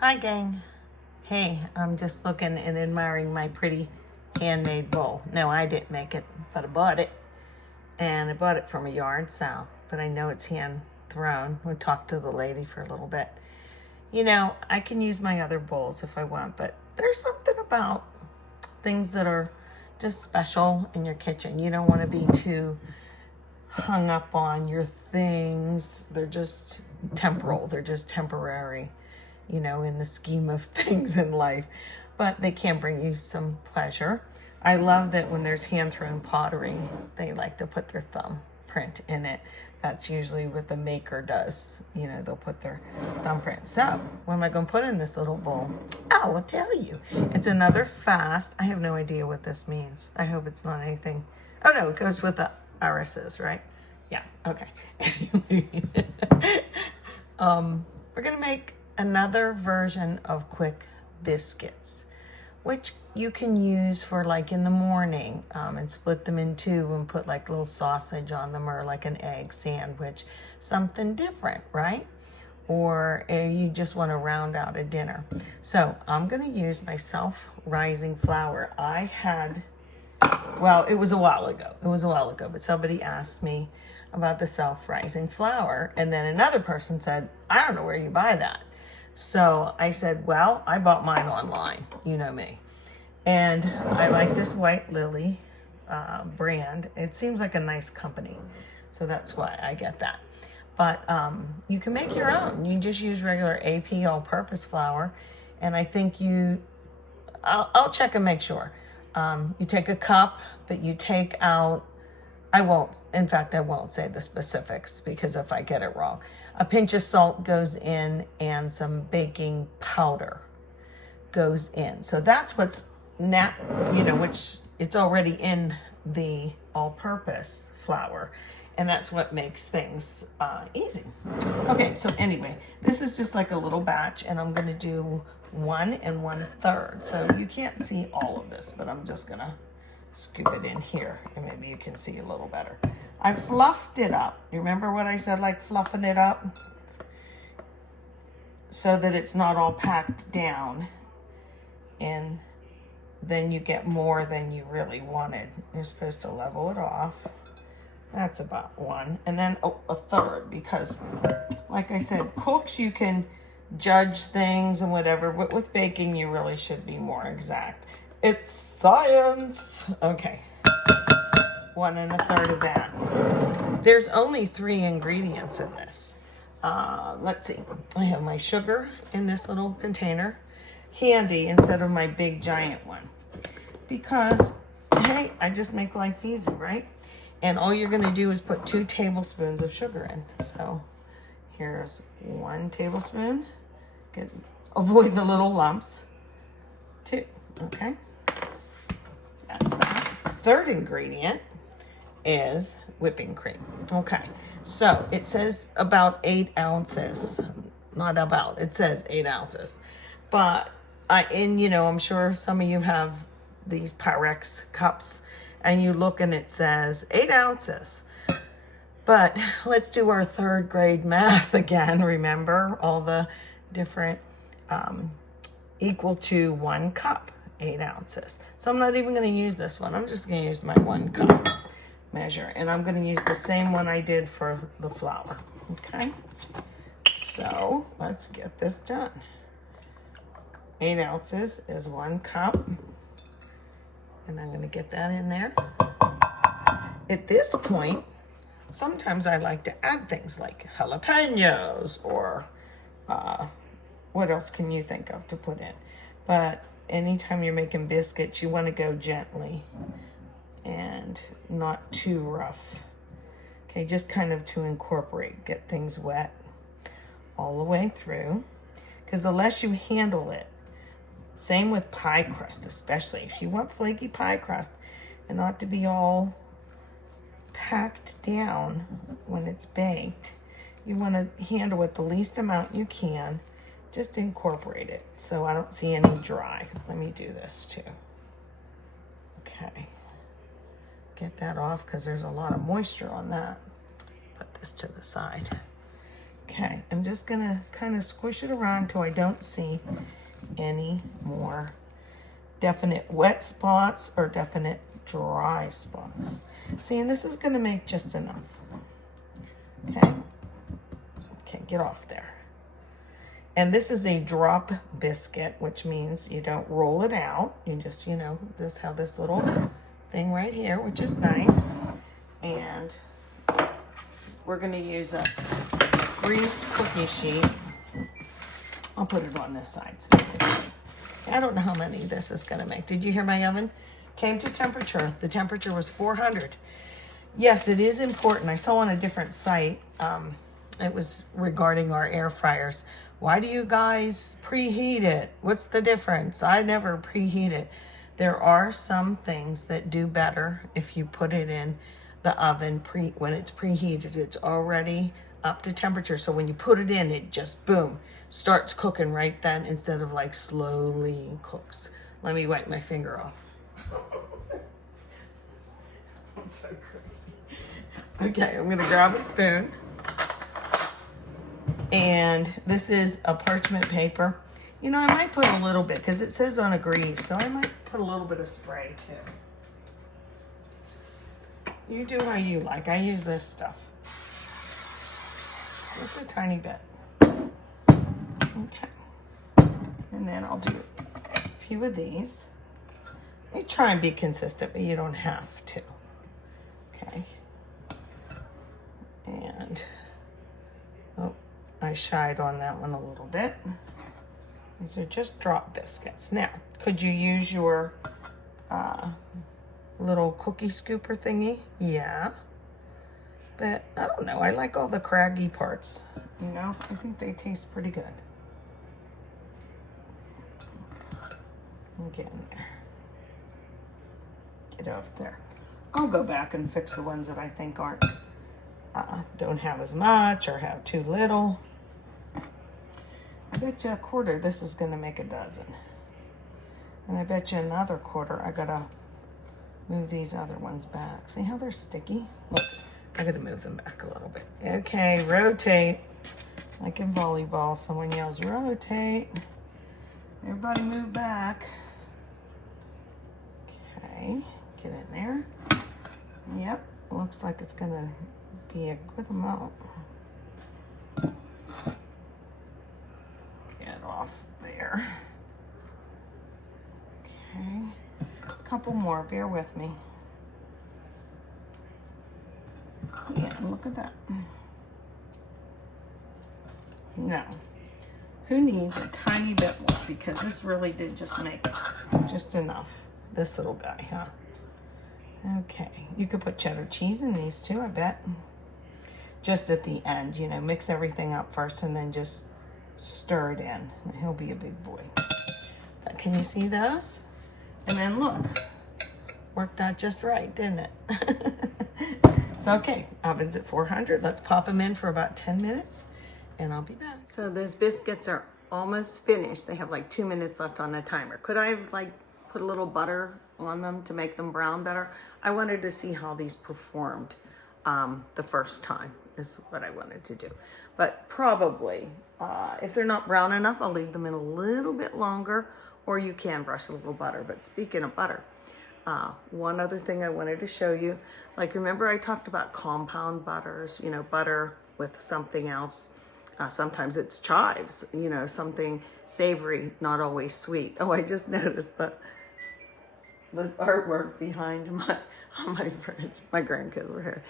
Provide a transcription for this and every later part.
Hi gang. Hey, I'm just looking and admiring my pretty handmade bowl. No, I didn't make it, but I bought it. And I bought it from a yard sale, but I know it's hand thrown. We talked to the lady for a little bit. You know, I can use my other bowls if I want, but there's something about things that are just special in your kitchen. You don't want to be too hung up on your things. They're just temporal, they're just temporary, in the scheme of things in life, but they can bring you some pleasure. I love that when there's hand thrown pottery, they like to put their thumbprint in it. That's usually what the maker does. They'll put their thumbprint. So, what am I going to put in this little bowl? Oh, I'll tell you. It's another fast. I have no idea what this means. I hope it's not anything. Oh, no, it goes with the irises, right? Yeah, okay. We're going to make another version of quick biscuits, which you can use for like in the morning, and split them in two and put like little sausage on them, or like an egg sandwich, something different, right? Or you just want to round out a dinner. So I'm going to use my self-rising flour. Well, it was a while ago, but somebody asked me about the self-rising flour, and then another person said, I don't know where you buy that. So I said, well, I bought mine online, you know me. And I like this White Lily brand. It seems like a nice company, so that's why I get that. But you can make your own. You just use regular AP all-purpose flour, and I think I'll check and make sure. You take a cup, but you take out, I won't say the specifics, because if I get it wrong. A pinch of salt goes in, and some baking powder goes in. So that's what's which it's already in the all-purpose flour. And that's what makes things easy. Okay, so anyway, this is just like a little batch, and I'm going to do 1 1/3. So you can't see all of this, but I'm just going to scoop it in here, and maybe you can see a little better. I fluffed it up. You remember what I said, like fluffing it up? So that it's not all packed down, and then you get more than you really wanted. You're supposed to level it off. That's about 1. And then 1/3, because like I said, cooks, you can judge things and whatever, but with baking, you really should be more exact. It's science. Okay. 1 1/3 of that. There's only 3 ingredients in this. Let's see. I have my sugar in this little container, handy instead of my big giant one, because hey, I just make life easy, right? And all you're going to do is put 2 tablespoons of sugar in. So here's 1 tablespoon. Avoid the little lumps. 2. Okay. That's that. 3rd ingredient is whipping cream. Okay. So it says about 8 ounces. Not about. It says 8 ounces. But I'm sure some of you have these Pyrex cups, and you look and it says 8 ounces. But let's do our 3rd grade math again. Remember all the different equal to 1 cup, 8 ounces. So I'm not even going to use this one. I'm just going to use my 1 cup measure. And I'm going to use the same one I did for the flour. Okay. So let's get this done. 8 ounces is 1 cup. And I'm going to get that in there. At this point, sometimes I like to add things like jalapenos, or what else can you think of to put in? But anytime you're making biscuits, you want to go gently and not too rough. Okay, just kind of to incorporate, get things wet all the way through. Because the less you handle it, same with pie crust, especially if you want flaky pie crust and not to be all packed down when it's baked, you want to handle it the least amount you can, just incorporate it. So I don't see any dry. Let me do this too. Okay. Get that off, because there's a lot of moisture on that. Put this to the side. Okay, I'm just gonna kind of squish it around until I don't see any more definite wet spots or definite dry spots. See, and this is gonna make just enough. Okay, okay, get off there. And this is a drop biscuit, which means you don't roll it out. You just, you know, just have this little thing right here, which is nice. And we're gonna use a greased cookie sheet. I'll put it on this side so you can see. I don't know how many this is gonna make. Did you hear my oven? Came to temperature. The temperature was 400. Yes, it is important. I saw on a different site, it was regarding our air fryers. Why do you guys preheat it? What's the difference? I never preheat it. There are some things that do better if you put it in the oven when it's preheated. It's already up to temperature. So when you put it in, it just boom, starts cooking right then instead of like slowly cooks. Let me wipe my finger off. I'm so crazy. Okay, I'm gonna grab a spoon. And this is a parchment paper. You know, I might put a little bit because it says on a grease, so I might put a little bit of spray too. You do how you like. I use this stuff. Just a tiny bit. Okay. And then I'll do a few of these. You try and be consistent, but you don't have to. Okay. And, oh, I shied on that one a little bit. These are just drop biscuits. Now, could you use your little cookie scooper thingy? Yeah. But I don't know. I like all the craggy parts. You know, I think they taste pretty good. Get in there. Get off there. I'll go back and fix the ones that I think aren't, don't have as much or have too little. I bet you a quarter this is going to make a dozen. And I bet you another quarter I got to move these other ones back. See how they're sticky? Look, I got to move them back a little bit. Okay, rotate. Like in volleyball, someone yells, rotate. Everybody move back. Okay, get in there. Yep, looks like it's going to be a good amount. Get off there. Okay, a couple more, bear with me. Yeah, look at that. Now, who needs a tiny bit more? Because this really did just make just enough. This little guy, huh? Okay, you could put cheddar cheese in these too, I bet. Just at the end, you know, mix everything up first and then just stir it in. He'll be a big boy. But can you see those? And then look, worked out just right, didn't it? So, okay, oven's at 400. Let's pop them in for about 10 minutes and I'll be back. So those biscuits are almost finished. They have like 2 minutes left on the timer. Could I have like put a little butter on them to make them brown better? I wanted to see how these performed the first time is what I wanted to do. But probably, if they're not brown enough, I'll leave them in a little bit longer, or you can brush a little butter. But speaking of butter, one other thing I wanted to show you, like remember I talked about compound butters, you know, butter with something else. Sometimes it's chives, you know, something savory, not always sweet. Oh, I just noticed the artwork behind my fridge. My grandkids were here.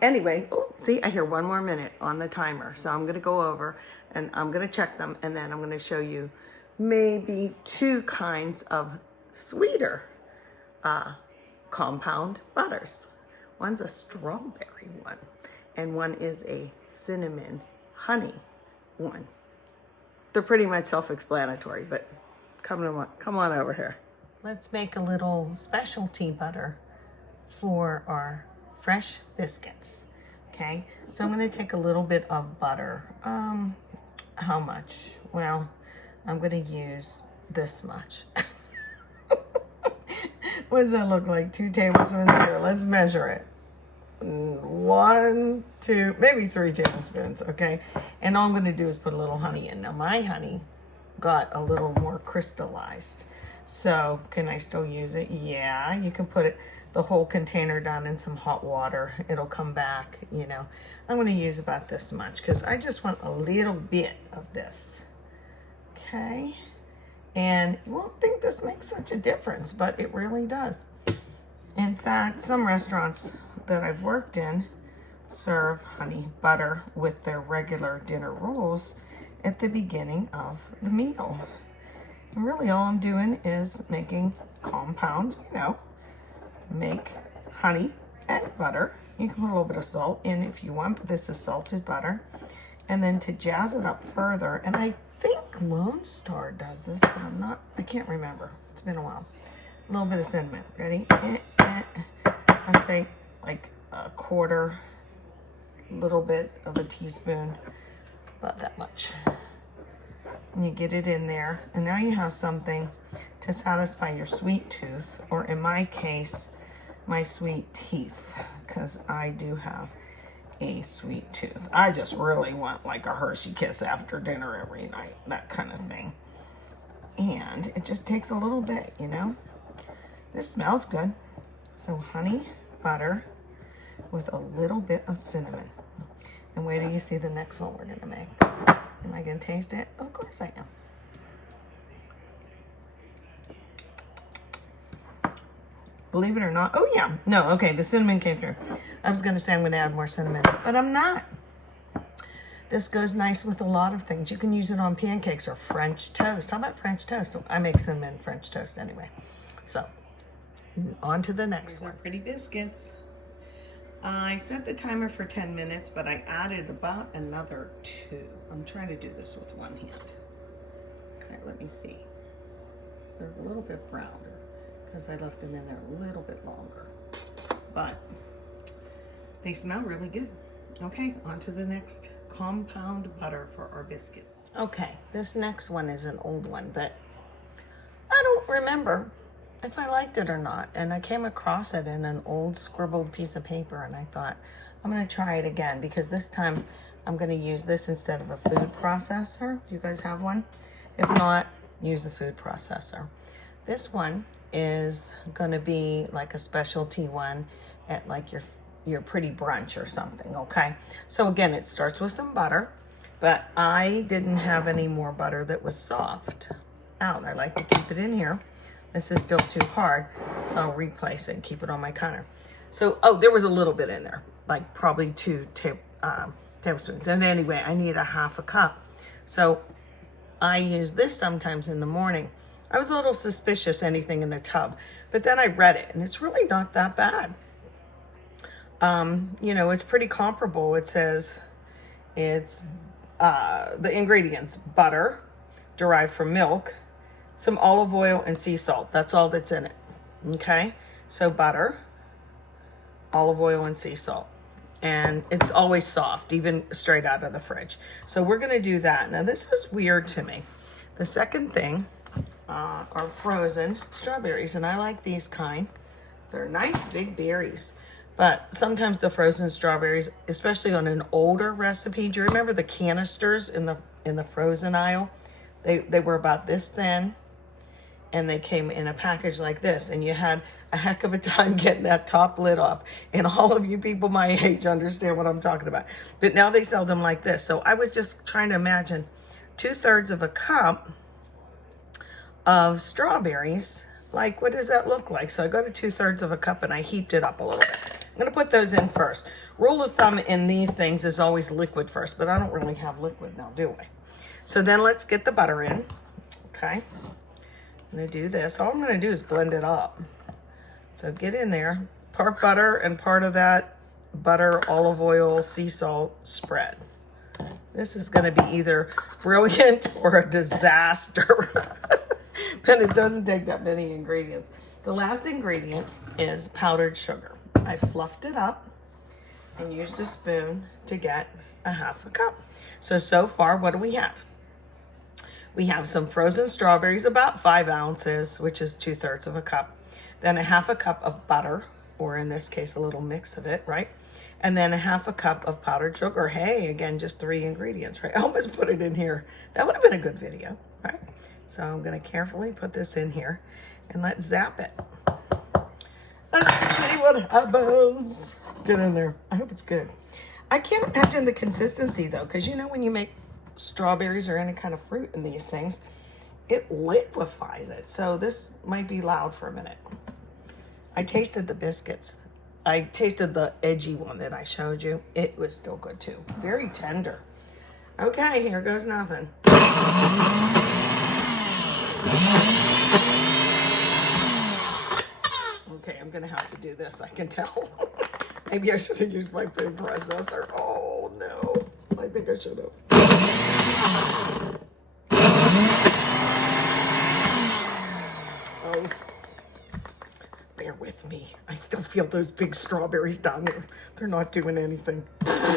Anyway, oh, see, I hear 1 more minute on the timer. So I'm going to go over and I'm going to check them. And then I'm going to show you maybe 2 kinds of sweeter compound butters. One's a strawberry one and one is a cinnamon honey one. They're pretty much self-explanatory, but come on over here. Let's make a little specialty butter for our fresh biscuits. Okay, so I'm going to take a little bit of butter. How much? Well, I'm going to use this much. What does that look like? 2 tablespoons here. Let's measure it. 1, 2, maybe 3 tablespoons, okay? And all I'm gonna do is put a little honey in. Now my honey got a little more crystallized. So can I still use it? Yeah, you can put the whole container down in some hot water. It'll come back, you know. I'm gonna use about this much because I just want a little bit of this, okay? And you won't think this makes such a difference, but it really does. In fact, some restaurants that I've worked in serve honey butter with their regular dinner rolls at the beginning of the meal. And really all I'm doing is making compound, you know, make honey and butter. You can put a little bit of salt in if you want, but this is salted butter. And then to jazz it up further, and I think Lone Star does this, but I can't remember. It's been a while. A little bit of cinnamon. Ready? I'd say like a quarter, little bit of a teaspoon, about that much. And you get it in there, and now you have something to satisfy your sweet tooth, or in my case, my sweet teeth, because I do have a sweet tooth. I just really want like a Hershey kiss after dinner every night, that kind of thing. And it just takes a little bit, you know. This smells good. So honey, butter, with a little bit of cinnamon. And wait till you see the next one we're gonna make. Am I gonna taste it? Of course I am. Believe it or not. Oh yeah, no, okay, the cinnamon came through. I was gonna say I'm gonna add more cinnamon, but I'm not. This goes nice with a lot of things. You can use it on pancakes or French toast. How about French toast? I make cinnamon French toast anyway. So, on to the next one. Our pretty biscuits. I set the timer for 10 minutes, but I added about another 2. I'm trying to do this with one hand. Okay, let me see. They're a little bit browner because I left them in there a little bit longer. But they smell really good. Okay, on to the next compound butter for our biscuits. Okay, this next one is an old one, but I don't remember if I liked it or not. And I came across it in an old scribbled piece of paper, and I thought, I'm gonna try it again, because this time I'm gonna use this instead of a food processor. Do you guys have one? If not, use the food processor. This one is gonna be like a specialty one at like your pretty brunch or something, okay? So again, it starts with some butter, but I didn't have any more butter that was soft out. I like to keep it in here. This is still too hard, so I'll replace it and keep it on my counter. So, oh, there was a little bit in there, like probably 2 tablespoons. And anyway, I need a half a cup. So I use this sometimes in the morning. I was a little suspicious anything in a tub, but then I read it, and it's really not that bad. You know, it's pretty comparable. It says it's the ingredients: butter derived from milk, some olive oil, and sea salt. That's all that's in it. Okay, so butter, olive oil, and sea salt. And it's always soft, even straight out of the fridge. So we're gonna do that. Now this is weird to me. The second thing are frozen strawberries, and I like these kind. They're nice big berries. But sometimes the frozen strawberries, especially on an older recipe, do you remember the canisters in the frozen aisle? They were about this thin, and they came in a package like this, and you had a heck of a time getting that top lid off. And all of you people my age understand what I'm talking about. But now they sell them like this. So I was just trying to imagine 2/3 of a cup of strawberries. Like, what does that look like? So I got a 2/3 of a cup, and I heaped it up a little bit. I'm gonna put those in first. Rule of thumb in these things is always liquid first, but I don't really have liquid now, do I? So then let's get the butter in, okay? I'm gonna do this. All I'm gonna do is blend it up. So get in there, part butter and part of that butter, olive oil, sea salt spread. This is gonna be either brilliant or a disaster. But it doesn't take that many ingredients. The last ingredient is powdered sugar. I fluffed it up and used a spoon to get a half a cup. So far, what do we have? We have some frozen strawberries, about 5 ounces, which is 2/3 of a cup. Then a half a cup of butter, or in this case, a little mix of it, right? And then a half a cup of powdered sugar. Hey, again, just 3 ingredients, right? I almost put it in here. That would have been a good video, right? So I'm gonna carefully put this in here and let's zap it. Let's see what happens. Get in there. I hope it's good. I can't imagine the consistency though, because you know when you make strawberries or any kind of fruit in these things, it liquefies it. So this might be loud for a minute. I tasted the biscuits. I tasted the edgy one that I showed you. It was still good too. Very tender. Okay, here goes nothing. Okay, I'm gonna have to do this, I can tell. Maybe I should have used my food processor. Oh no, I think I should have. Oh, bear with me. I still feel those big strawberries down there. They're not doing anything. I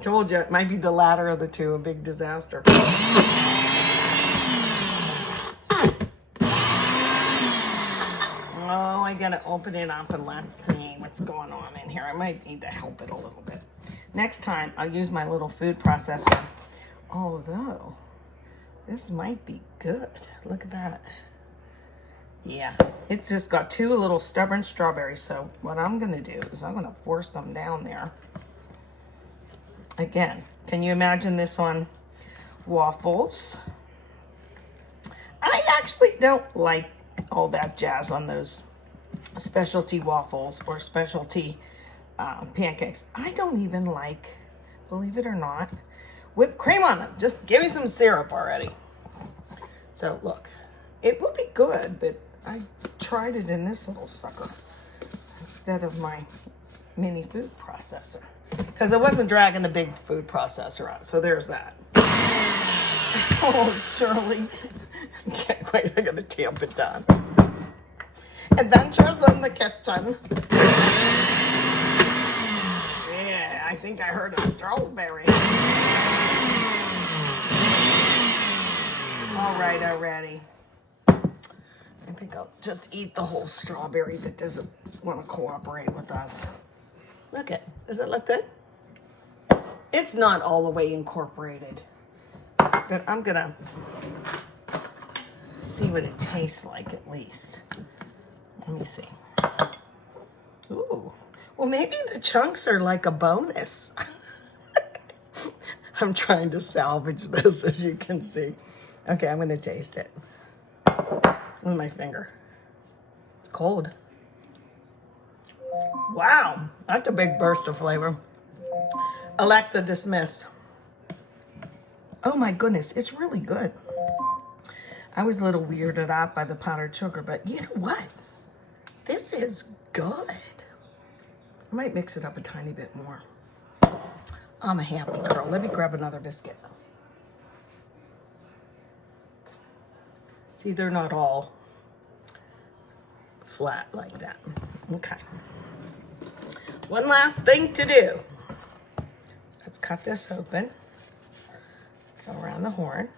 told you, it might be the latter of the two, a big disaster. Oh, I gotta open it up and let's see what's going on in here. I might need to help it a little bit. Next time, I'll use my little food processor. Although, this might be good. Look at that. Yeah, it's just got 2 little stubborn strawberries. So what I'm gonna do is I'm gonna force them down there. Again, can you imagine this on waffles? I actually don't like all that jazz on those specialty waffles or specialty pancakes. I don't even like, believe it or not, whipped cream on them. Just give me some syrup already. So look, it would be good, but I tried it in this little sucker instead of my mini food processor because I wasn't dragging the big food processor out. So there's that. Oh, Shirley. Can't wait, I gotta tamp it down. Adventures in the kitchen. Yeah, I think I heard a strawberry. All right, already. I think I'll just eat the whole strawberry that doesn't want to cooperate with us. Look it, does it look good? It's not all the way incorporated, but I'm gonna see what it tastes like at least. Let me see. Ooh, well maybe the chunks are like a bonus. I'm trying to salvage this, as you can see. Okay, I'm gonna taste it with my finger. It's cold. Wow, that's a big burst of flavor. Alexa, dismiss. Oh my goodness, it's really good. I was a little weirded out by the powdered sugar, but you know what? This is good. I might mix it up a tiny bit more. I'm a happy girl. Let me grab another biscuit. See, they're not all flat like that. Okay. One last thing to do. Let's cut this open. Go around the horn.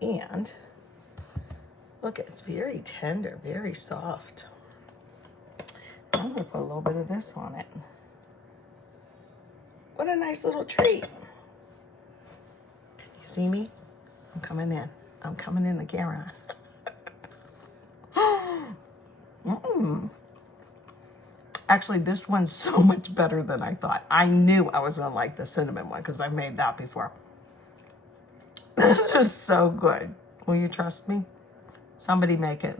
And look, it's very tender, very soft. I'm gonna put a little bit of this on it. What a nice little treat. Can you see me? I'm coming in. I'm coming in the camera. Actually, this one's so much better than I thought. I knew I was gonna like the cinnamon one because I've made that before. This is so good. Will you trust me? Somebody make it.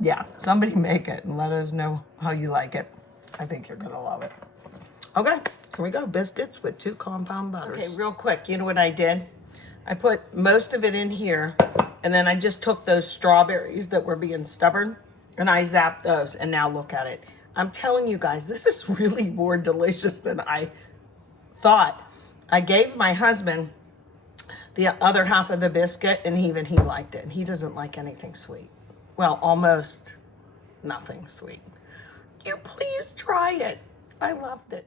Yeah, somebody make it and let us know how you like it. I think you're gonna love it. Okay, here we go. Biscuits with 2 compound butters. Okay, real quick, you know what I did? I put most of it in here, and then I just took those strawberries that were being stubborn, and I zapped those, and now look at it. I'm telling you guys, this is really more delicious than I thought. I gave my husband the other half of the biscuit, and even he liked it. He doesn't like anything sweet. Well, almost nothing sweet. You please try it. I loved it.